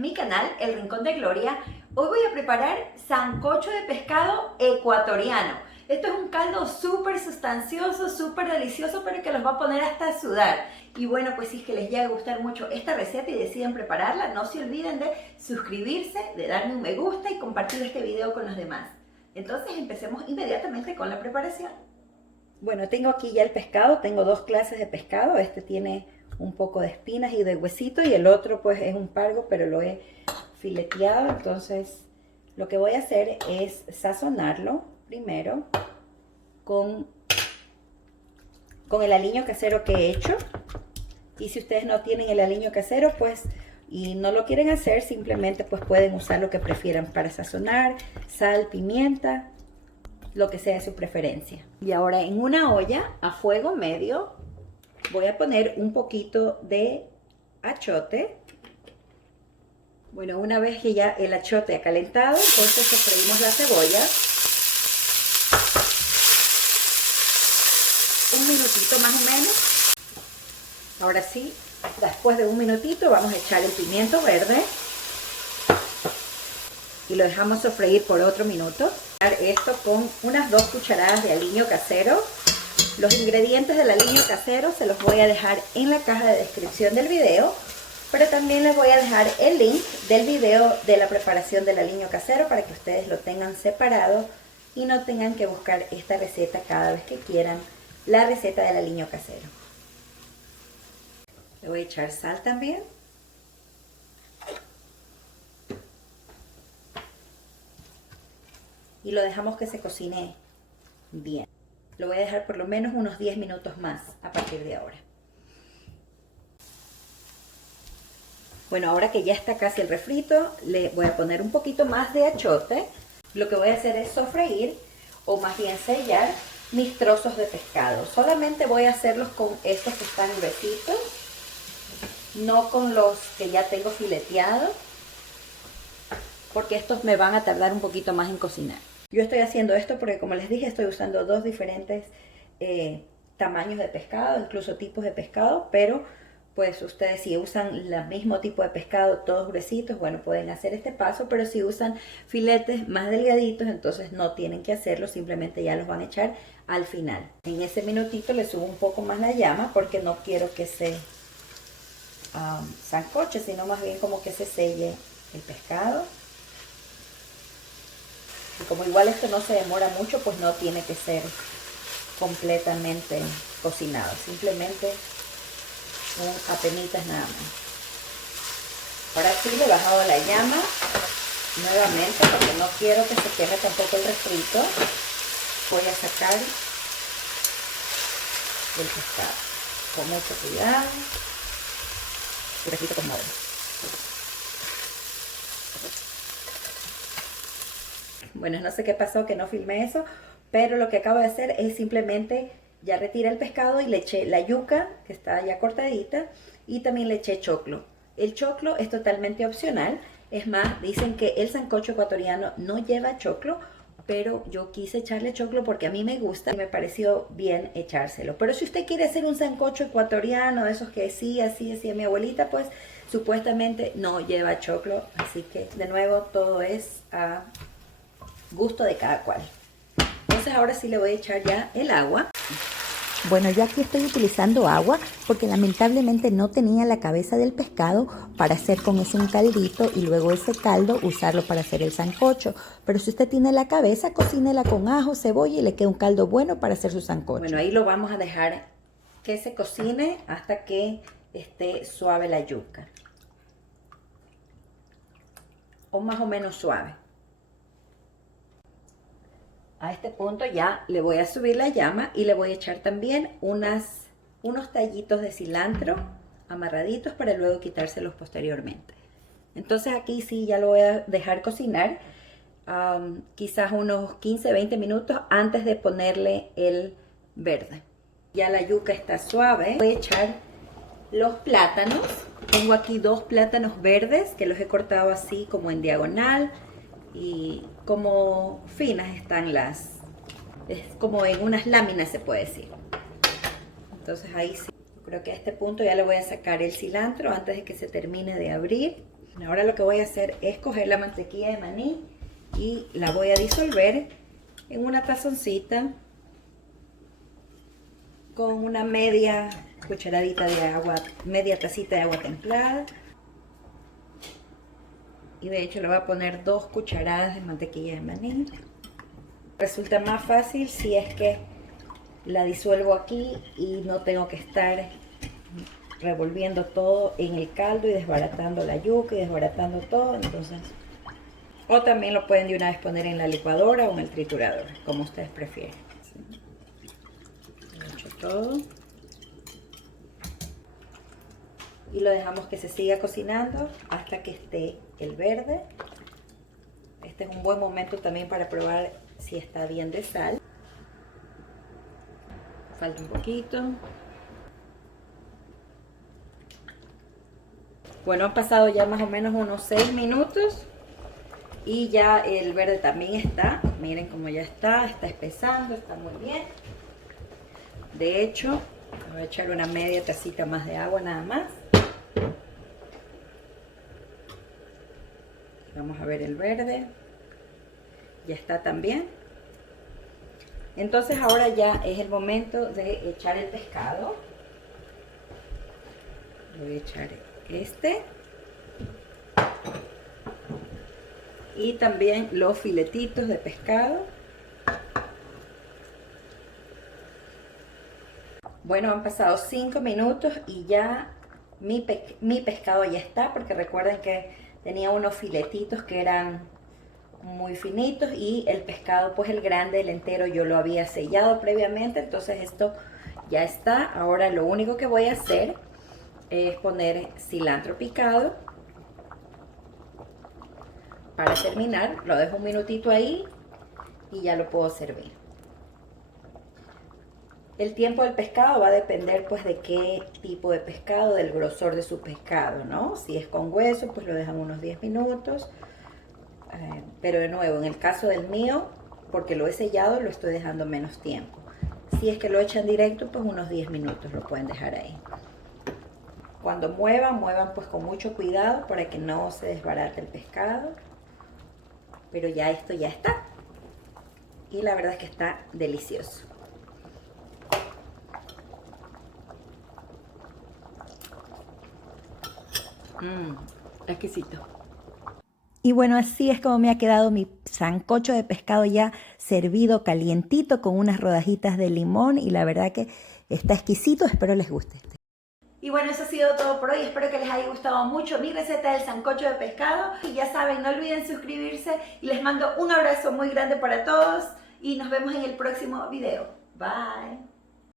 mi canal, El Rincón de Gloria. Hoy voy a preparar sancocho de pescado ecuatoriano. Esto es un caldo súper sustancioso, súper delicioso, pero que los va a poner hasta a sudar. Y bueno, pues si es que les llega a gustar mucho esta receta y deciden prepararla, no se olviden de suscribirse, de darme un me gusta y compartir este video con los demás. Entonces empecemos inmediatamente con la preparación. Bueno, tengo aquí ya el pescado, tengo dos clases de pescado. Este tiene un poco de espinas y de huesito y el otro pues es un pargo, pero lo he fileteado. Entonces lo que voy a hacer es sazonarlo primero con el aliño casero que he hecho. Y si ustedes no tienen el aliño casero pues y no lo quieren hacer, simplemente pues pueden usar lo que prefieran para sazonar: sal, pimienta, lo que sea de su preferencia. Y ahora en una olla a fuego medio voy a poner un poquito de achote. Bueno, una vez que ya el achote ha calentado, entonces sofreímos la cebolla. Un minutito más o menos. Ahora sí, después de un minutito vamos a echar el pimiento verde y lo dejamos sofreír por otro minuto. Esto con unas 2 cucharadas de aliño casero. Los ingredientes del aliño casero se los voy a dejar en la caja de descripción del video, pero también les voy a dejar el link del video de la preparación del aliño casero para que ustedes lo tengan separado y no tengan que buscar esta receta cada vez que quieran la receta del aliño casero. Le voy a echar sal también. Y lo dejamos que se cocine bien. Lo voy a dejar por lo menos unos 10 minutos más a partir de ahora. Bueno, ahora que ya está casi el refrito, le voy a poner un poquito más de achote. Lo que voy a hacer es sofreír, o más bien sellar, mis trozos de pescado. Solamente voy a hacerlos con estos que están gruesitos, no con los que ya tengo fileteados, porque estos me van a tardar un poquito más en cocinar. Yo estoy haciendo esto porque, como les dije, estoy usando dos diferentes tamaños de pescado, incluso tipos de pescado, pero pues ustedes si usan el mismo tipo de pescado, todos gruesitos, bueno, pueden hacer este paso, pero si usan filetes más delgaditos, entonces no tienen que hacerlo, simplemente ya los van a echar al final. En ese minutito le subo un poco más la llama porque no quiero que se sancoche, sino más bien como que se selle el pescado. Y como igual esto no se demora mucho, pues no tiene que ser completamente cocinado, simplemente apenitas nada más. Ahora sí le he bajado la llama nuevamente porque no quiero que se queme tampoco el refrito. Voy a sacar el pescado con mucho cuidado. El refrito con modo. Bueno, no sé qué pasó que no filmé eso, pero lo que acabo de hacer es simplemente ya retiré el pescado y le eché la yuca, que está ya cortadita, y también le eché choclo. El choclo es totalmente opcional, es más, dicen que el sancocho ecuatoriano no lleva choclo, pero yo quise echarle choclo porque a mí me gusta y me pareció bien echárselo. Pero si usted quiere hacer un sancocho ecuatoriano, esos que sí, así decía mi abuelita, pues supuestamente no lleva choclo, así que de nuevo todo es a gusto de cada cual. Entonces ahora sí le voy a echar ya el agua. Bueno, yo aquí estoy utilizando agua porque lamentablemente no tenía la cabeza del pescado para hacer con eso un caldito y luego ese caldo usarlo para hacer el sancocho. Pero si usted tiene la cabeza, cocínela con ajo, cebolla y le queda un caldo bueno para hacer su sancocho. Bueno, ahí lo vamos a dejar que se cocine hasta que esté suave la yuca. O más o menos suave. A este punto ya le voy a subir la llama y le voy a echar también unos tallitos de cilantro amarraditos para luego quitárselos posteriormente. Entonces aquí sí ya lo voy a dejar cocinar quizás unos 15-20 minutos antes de ponerle el verde. Ya la yuca está suave. Voy a echar los plátanos. Tengo aquí 2 plátanos verdes que los he cortado así como en diagonal. Y como finas están es como en unas láminas se puede decir. Entonces ahí sí, creo que a este punto ya le voy a sacar el cilantro antes de que se termine de abrir. Ahora lo que voy a hacer es coger la mantequilla de maní y la voy a disolver en una tazoncita con una media cucharadita de agua, media tacita de agua templada. Y de hecho le voy a poner 2 cucharadas de mantequilla de maní. Resulta más fácil si es que la disuelvo aquí y no tengo que estar revolviendo todo en el caldo y desbaratando la yuca y desbaratando todo. Entonces, o también lo pueden de una vez poner en la licuadora o en el triturador, como ustedes prefieren. He hecho todo y lo dejamos que se siga cocinando hasta que esté el verde. Este es un buen momento también para probar si está bien de sal. Falta un poquito. Bueno, han pasado ya más o menos unos 6 minutos y ya el verde también está. Miren cómo ya está espesando, está muy bien. De hecho, voy a echar una media tacita más de agua nada más. Vamos a ver el verde. Ya está también. Entonces ahora ya es el momento de echar el pescado. Voy a echar este. Y también los filetitos de pescado. Bueno, han pasado 5 minutos y ya mi pescado ya está, porque recuerden que tenía unos filetitos que eran muy finitos y el pescado, pues el grande, el entero, yo lo había sellado previamente, entonces esto ya está. Ahora lo único que voy a hacer es poner cilantro picado para terminar. Lo dejo un minutito ahí y ya lo puedo servir. El tiempo del pescado va a depender pues de qué tipo de pescado, del grosor de su pescado, ¿no? Si es con hueso, pues lo dejan unos 10 minutos. Pero de nuevo, en el caso del mío, porque lo he sellado, lo estoy dejando menos tiempo. Si es que lo echan directo, pues unos 10 minutos lo pueden dejar ahí. Cuando muevan pues con mucho cuidado para que no se desbarate el pescado. Pero ya esto ya está. Y la verdad es que está delicioso. Exquisito. Y bueno, así es como me ha quedado mi sancocho de pescado ya servido calientito con unas rodajitas de limón y la verdad que está exquisito, espero les guste. Y bueno, eso ha sido todo por hoy, espero que les haya gustado mucho mi receta del sancocho de pescado. Y ya saben, no olviden suscribirse y les mando un abrazo muy grande para todos y nos vemos en el próximo video. Bye.